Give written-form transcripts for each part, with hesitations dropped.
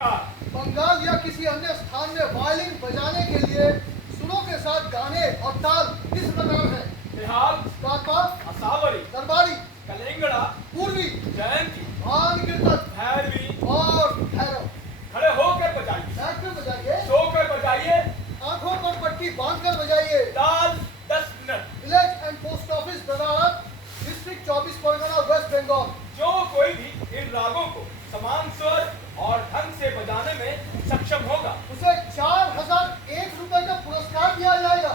बंगाल या किसी अन्य स्थान में वायलिन बजाने के लिए सुरों के साथ गाने और ताल किस प्रकार है? निहाल, काका, असावरी, दरबारी, कलिंगड़ा, पूर्वी, जयंती, भान कीर्तन भैरवी। और भैरव। खड़े होकर बजाइए, बैठकर बजाइए, सोकर बजाइए, आंखों पर पट्टी बांधकर बजाइए। ताल 10 मिनट। Village and post office Badarat, district 24 Pargana, West Bengal. जो कोई भी इन रागों को समान स्वर और ढंग से बजाने में सक्षम होगा उसे 4001 रुपए का पुरस्कार दिया जाएगा।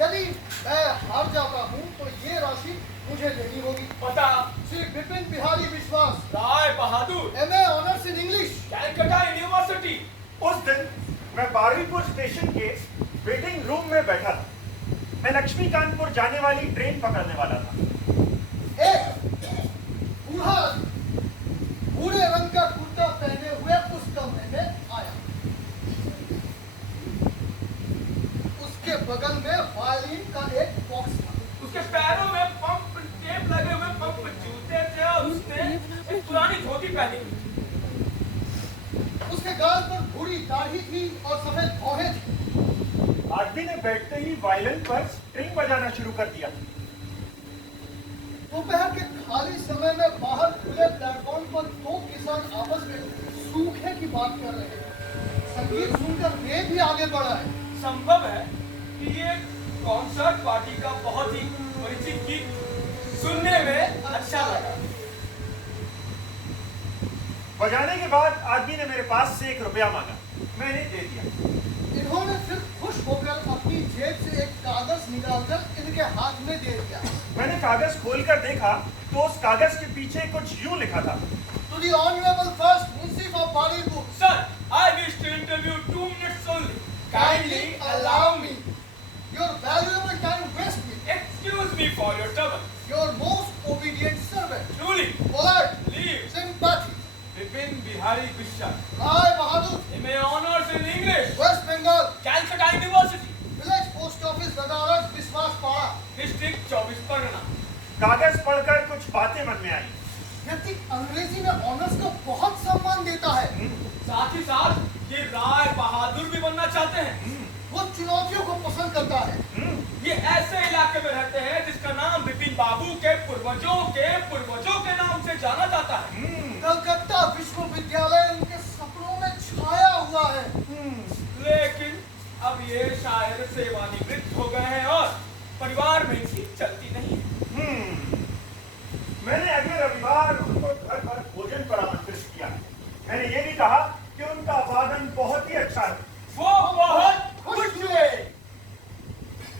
यदि मैं हार जाता हूँ तो ये राशि मुझे देनी होगी। पता श्री विपिन बिहारी विश्वास, Rai Bahadur, MA honours in English, Calcutta university. उस दिन मैं बारुईपुर स्टेशन के वेटिंग रूम में बैठा था। मैं लक्ष्मीकांतपुर जाने वाली ट्रेन पकड़ने वाला था। एक बूढ़ा भूरे रंग का कुर्ता पहने हुए उस कमरे में आया। उसके बगल में वायलिन का एक बॉक्स था। उसके पैरों में पंप टेप लगे हुए पंप जूते थे और उसने एक पुरानी धोती पहनी हुई थी। उसके गाल पर भूरी दाढ़ी थी और सफेद भौहें थी। आदमी ने बैठते ही वायलिन पर स्ट्रिंग बजाना शुरू कर दिया। दोपहर के खाली समय में बाहर खुले प्लेटफॉर्म पर दो किसान आपस में सूखे की बात कर रहे हैं। संगीत सुनकर वे भी आगे बढ़ा है। संभव है कि ये कॉन्सर्ट पार्टी का बहुत ही परिचित गीत सुनने में अच्छा लगा। बजाने के बाद आदमी ने मेरे पास से 1 रुपया मांगा। मैंने दे दिया। इन्होंने फिर खुश होकर अपनी जेब से एक कागज निकालकर इनके हाथ में दे दिया। मैंने कागज खोलकर देखा तो उस कागज के पीछे कुछ यूं लिखा था। To the Honorable First Munsif of Baruipur, Sir, I wish to interview 2 minutes only. Kindly allow me. Your valuable time wasted. Excuse me for your trouble. Your most obedient servant. Truly, Polite, leave. sympathetic. Vipin Bihari Vishal. Rai Bahadur, MA Honors in English. West Bengal, Calcutta University. Village Post Office, Badarat, Viswas Para. District 24 Pargana. कागज पढ़कर कुछ बातें मन में आई। व्यक्ति अंग्रेजी में honours को बहुत सम्मान देता है। साथ ही साथ ये राय बहादुर भी बनना चाहते हैं। वो चुनौतियों को पसंद करता है। ये ऐसे इलाके में रहते हैं जिसका नाम विपिन बाबू के पूर्वजों के नाम से जाना जाता है। कलकत्ता विश्वविद्यालय उनके सपनों में छाया हुआ है। लेकिन अब ये शायद सेवानिवृत्त हो गए हैं और परिवार में इनकी चलती नहीं है। मैंने अगले रविवार उनको घर पर भोजन पर आमंत्रित किया। मैंने ये भी कहा कि उनका वादन बहुत ही अच्छा है। वो बहुत खुश हुए।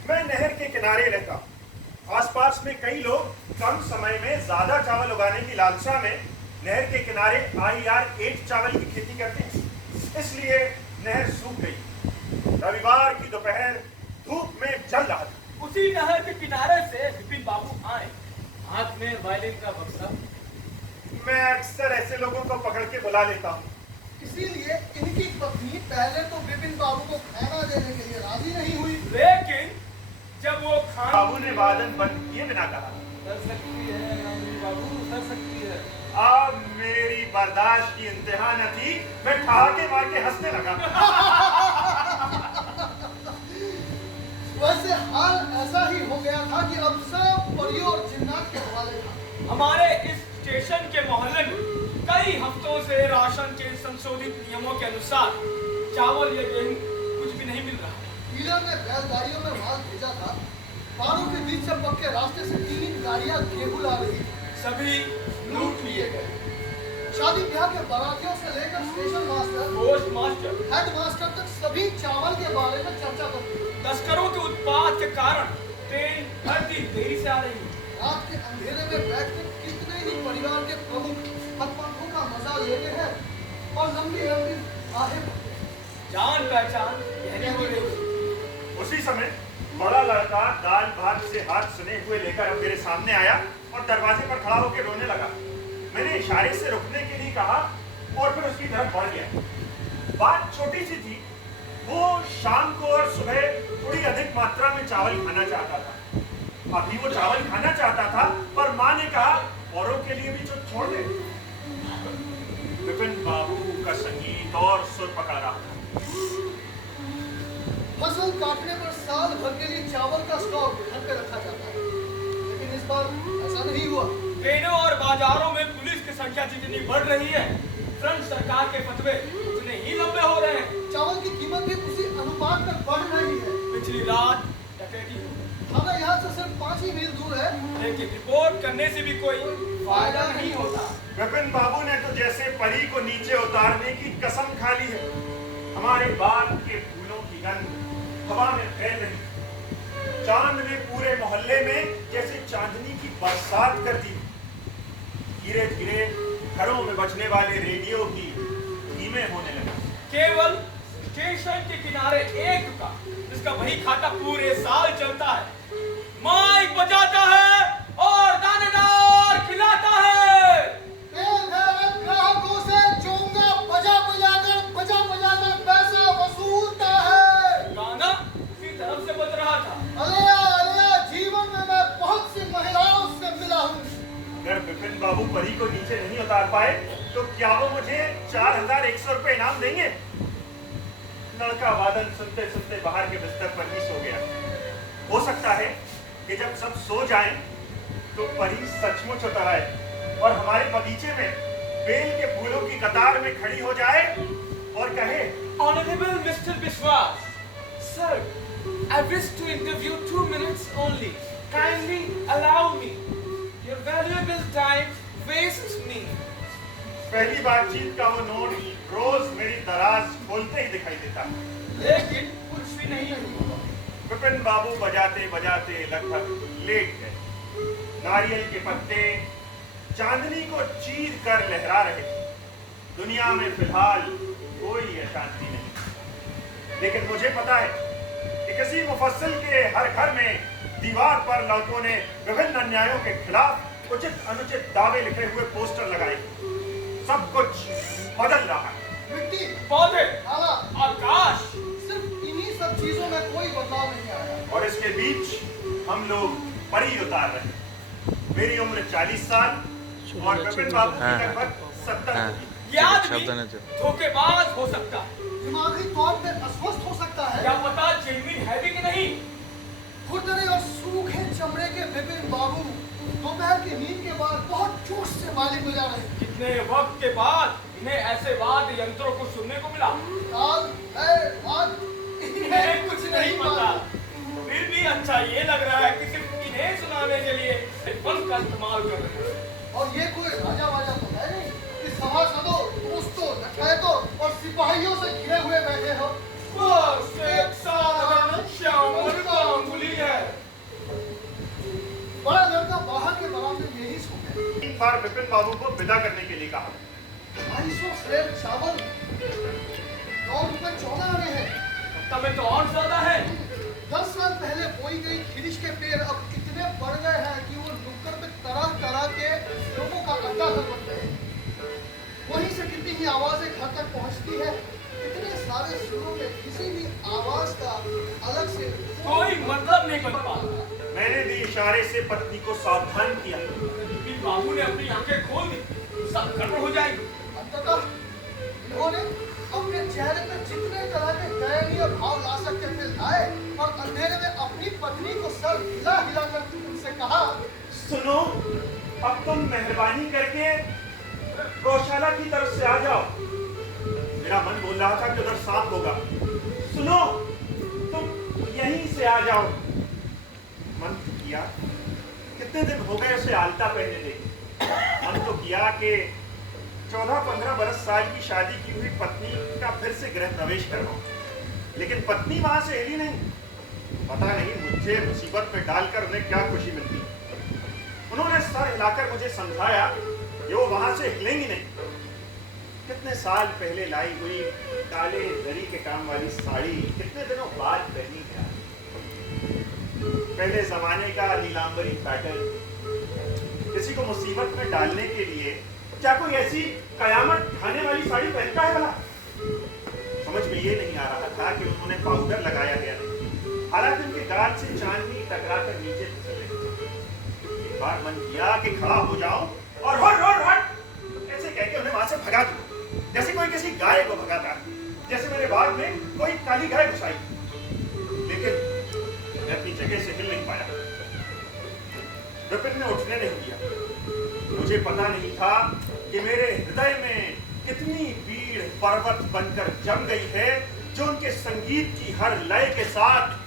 मैं नहर के किनारे रहता। आसपास में कई लोग कम समय में ज्यादा चावल उगाने की लालसा में नहर के किनारे IR8 चावल की खेती करते हैं। इसलिए नहर सूख गई। रविवार की दोपहर धूप में जल रहा था। उसी नहर के किनारे से विपिन बाबू आए, हाथ में वायलिन का बक्सा। मैं अक्सर ऐसे लोगों को पकड़ के बुला लेता हूँ। इसीलिए इनकी पत्नी पहले तो विपिन बाबू को खाना देने के लिए राजी नहीं हुई। लेकिन जब वो खाना बाबू ने वादन बंद किए बिना कहा, कर सकती है रामजी बाबू, कर सकती है। अब मेरी बर्दाश्त की इंतहा न थी। मैं ठहाके मार के हंसने लगा। वैसे हाल ऐसा ही हो गया था कि अब सब परियों और जिन्नात के हवाले था। हमारे इस स्टेशन के मोहल्ले में कई हफ्तों से राशन के संशोधित नियमों के अनुसार चावल या गेहूं कुछ भी नहीं मिल रहा। डीलर ने बैलगाड़ियों में माल भेजा था। पारों के बीच से पक्के रास्ते से 3 गाड़ियां गेहूं ला रही थी। सभी लूट लिए गए। शादी ब्याह के बारातियों से लेकर station master, post master, head master तक सभी चावल के बारे में चर्चा करते थे। तस्करों के उत्पात के कारण ट्रेन हर दिन देरी से आ रही है। रात के अंधेरे में बैठकर कितने ही परिवार के प्रमुख हथपंखों का मजा लेते हैं और लंबी लंबी आहें भरते हैं। जान पहचान गहरी हो रही। उसी समय बड़ा लड़का दाल भात से हाथ सुने हुए लेकर मेरे सामने आया और दरवाजे पर खड़ा होकर रोने लगा। मैंने इशारे से रुकने के लिए कहा और फिर उसकी तरफ बढ़ गया। बात छोटी सी थी। वो शाम को और सुबह थोड़ी अधिक मात्रा में चावल खाना चाहता था। अभी वो चावल खाना चाहता था पर माँ ने कहा औरों के लिए भी जो छोड़ दे। विपिन बाबू का संगीत बतौर सुर पकड़ रहा था। फसल काटने पर साल भर के लिए चावल का स्टॉक घर पे रखा जाता है, लेकिन इस बार ऐसा नहीं हुआ। ट्रेनों और बाजारों में पुलिस की संख्या जितनी बढ़ रही है, फ्रंट सरकार के फतवे उतने ही लंबे हो रहे हैं। चावल की कीमत भी उसी अनुपात में बढ़ रही है। पिछली रात डकैती हुई, थाना यहाँ से सिर्फ 5 ही मील दूर है। लेकिन रिपोर्ट करने से भी कोई फायदा नहीं होता। विपिन बाबू ने तो जैसे परी को नीचे उतारने की कसम खा ली है। हमारे बाग के फूलों की गंध हवा में फैल रही। चांद ने पूरे मोहल्ले में जैसे चांदनी की बरसात कर दी। धीरे धीरे घरों में बजने वाले रेडियो भी धीमे होने लगे। केवल स्टेशन के किनारे एक दुकान, जिसका वही खाता पूरे साल चलता है, माइक बजाता है और दानेदार खिलाता है। ग्राहकों से चोंगा बजा बजाकर पैसा वसूलता है। गाना किसी तरफ से बज रहा था। अलिया जीवन में मैं बहुत सी महिलाओं से मिला हूँ। अगर विपिन बाबू परी को नीचे नहीं उतार पाए तो क्या वो मुझे 4100 रुपए इनाम देंगे? लड़का वादन सुनते सुनते बाहर के बिस्तर पर ही सो गया। हो सकता है कि जब सब सो जाएं तो परी सचमुच उतर आए और हमारे बगीचे में बेल के फूलों की कतार में खड़ी हो जाए और कहे, Honorable Mr. Biswas, sir, I wish to interview 2 minutes only. Kindly allow me. Your valuable time wastes me. पहली बातचीत का वो नोट रोज मेरी दराज खोलते ही दिखाई देता। लेकिन कुछ भी नहीं हुआ। विपिन बाबू बजाते बजाते लगभग लेट गए। नारियल के पत्ते चांदनी को चीर कर लहरा रहे थे। दुनिया में फिलहाल कोई अशांति नहीं, लेकिन मुझे पता है कि किसी मुफस्सिल के हर घर में दीवार पर लड़कों ने विभिन्न अन्यायों के खिलाफ उचित अनुचित दावे लिखे हुए पोस्टर लगाए। सब कुछ बदल रहा है। मिट्टी, पौधे, हवा, आकाश, सिर्फ इन्हीं सब चीजों में कोई बदलाव नहीं आया। और इसके बीच हम लोग परी उतार रहे हैं। मेरी उम्र 40 साल और विपिन बाबू की लगभग 70। ये आदमी धोखेबाज हो सकता है, दिमागी तौर पे अस्वस्थ हो सकता है। क्या पता जेन्युइन है भी कि नहीं। खुरदरे और सूखे चमड़े के विपिन बाबू दोपहर की नींद के बाद बहुत जोश से मालिक बजा रहे हैं। कितने वक्त के बाद इन्हें ऐसे वाद्य यंत्रों को सुनने को मिला। ताल, लय, वाद, इन्हें कुछ नहीं पता। फिर भी अच्छा ये लग रहा है कि सिर्फ इन्हें सुनाने के लिए फन का इस्तेमाल कर रहे हैं। और ये कोई राजा वाजा तो है नहीं कि सभासदों, दोस्तों, डकैतों और सिपाहियों से घिरे हुए बैठे हो। बस एक साधारण श्यामल गांगुली है। बड़ा लड़का बाहर के बरामदे में ही सो गया। 3 बार विपिन बाबू को विदा करने के लिए कहा। 250 सेर चावल 9 रुपए 14 आने हैं। तब तो और ज्यादा है। 10 साल पहले बोई गई खिरिश के पेड़ अब इतने बढ़ गए हैं कि वो नुक्कड़ पे तरह तरह के लोगों का अड्डा घर बन गए हैं। वहीं से कितनी ही आवाजें घर तक पहुंचती है। इतने सारे सुरों में किसी भी आवाज का अलग से कोई मतलब नहीं बन पा। मैंने भी इशारे से पत्नी को सावधान किया। विपिन बाबू ने अपनी आंखें खोल दी, सब गड़बड़ हो जाएगी। अंततः इन्होंने अपने चेहरे पर जितने तरह के दयनीय भाव ला सकते थे लाए और अंधेरे में अपनी पत्नी को सर हिला हिला कर उनसे कहा, सुनो, अब तुम मेहरबानी करके गौशाला की तरफ से आ जाओ। मेरा मन बोल रहा था कि उधर सांप होगा। सुनो, तुम यहीं से आ जाओ। मन किया, कितने दिन हो गए उसे आलता पहने देखे। मन तो किया कि 14-15 बरस साल की शादी की हुई पत्नी का फिर से गृह प्रवेश करवाऊं, लेकिन पत्नी वहां से हिली नहीं। पता नहीं मुझे मुसीबत में डालकर उन्हें क्या खुशी मिलती। उन्होंने सर हिलाकर मुझे समझाया कि वो वहां से हिलेंगी नहीं। कितने साल पहले लाई हुई काले जरी के काम वाली साड़ी कितने दिनों बाद पहनी है। पहले जमाने का नीलांबरी पैटर्न। किसी को मुसीबत में डालने के लिए क्या कोई ऐसी कयामत खाने वाली साड़ी पहनता है भला? समझ में ये नहीं आ रहा था कि उन्होंने पाउडर लगाया गया नहीं। हालांकि उनके गाल से चांदनी टकरा कर नीचे फिसल रही। एक बार मन किया कि खड़ा हो जाऊं और हट ऐसे कहकर उन्हें वहां से भगा दूं, जैसे कोई किसी गाय को भगाता है, जैसे मेरे बाग में कोई काली गाय घुस आई। लेकिन मैं अपनी जगह से हिल नहीं पाया। विपिन ने उठने नहीं दिया। मुझे पता नहीं था कि मेरे हृदय में कितनी पीड़ पर्वत बनकर जम गई है, जो उनके संगीत की हर लय के साथ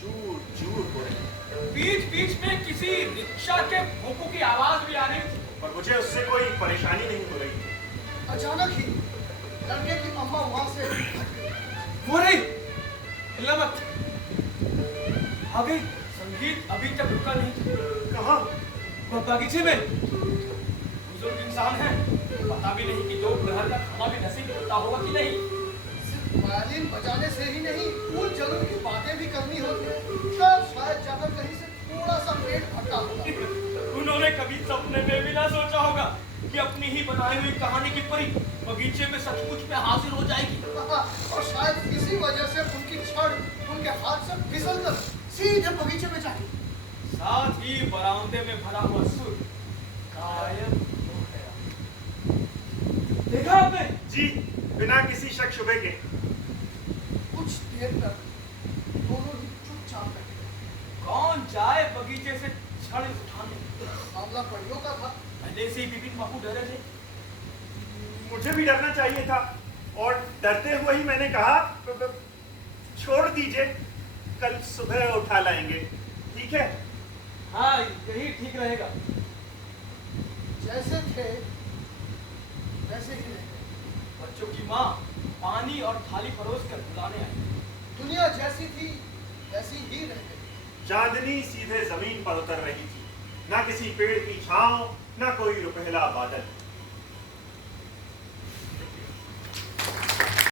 चूर चूर हो रही है। बीच बीच में किसी रिक्शा के भोंकों की आवाज भी आ रही थी, पर मुझे उससे कोई परेशानी नहीं हो रही थी। अचानक ही लड़के की अम्मा वहां से हट गई। वो रही, हिलना मत। आ गई। संगीत अभी तक रुका नहीं। कहाँ? बगीचे में। बुजुर्ग इंसान है, पता भी नहीं कि दोपहर का खाना भी नसीब होता होगा कि नहीं। सिर्फ वायलिन बजाने से ही नहीं, उन जगह की बातें भी करनी होती है, तब शायद जाकर कहीं से थोड़ा सा पेट भरता होगा। उन्होंने कभी सपने में भी ना सोचा होगा कि अपनी ही बनाई हुई कहानी की परी बगीचे में सचमुच में हाजिर हो जाएगी। और शायद इसी वजह से उनकी छड़ उनके हाथ से फिसलकर सीधे बगीचे में जाएगी। साथ ही बरामदे में भरा हुआ सुर गायब हो गया। देखा आपने? जी, बिना किसी शक शुबे के। कुछ देर तक दोनों ही चुपचाप बैठे। कौन जाए बगीचे से छड़ उठाने? मामला परियों का था। पहले से ही विपिन बाबू डरे थे। मुझे भी डरना चाहिए था, और डरते हुए ही मैंने कहा, छोड़ दीजिए, कल सुबह उठा लाएंगे, ठीक है? हाँ, यही ठीक रहेगा। जैसे थे वैसे ही रह गए। बच्चों की माँ पानी और थाली परोस कर बुलाने आई। दुनिया जैसी थी वैसी ही रह गई। चांदनी सीधे जमीन पर उतर रही थी, ना किसी पेड़ की छांव, ना कोई रुपहला बादल।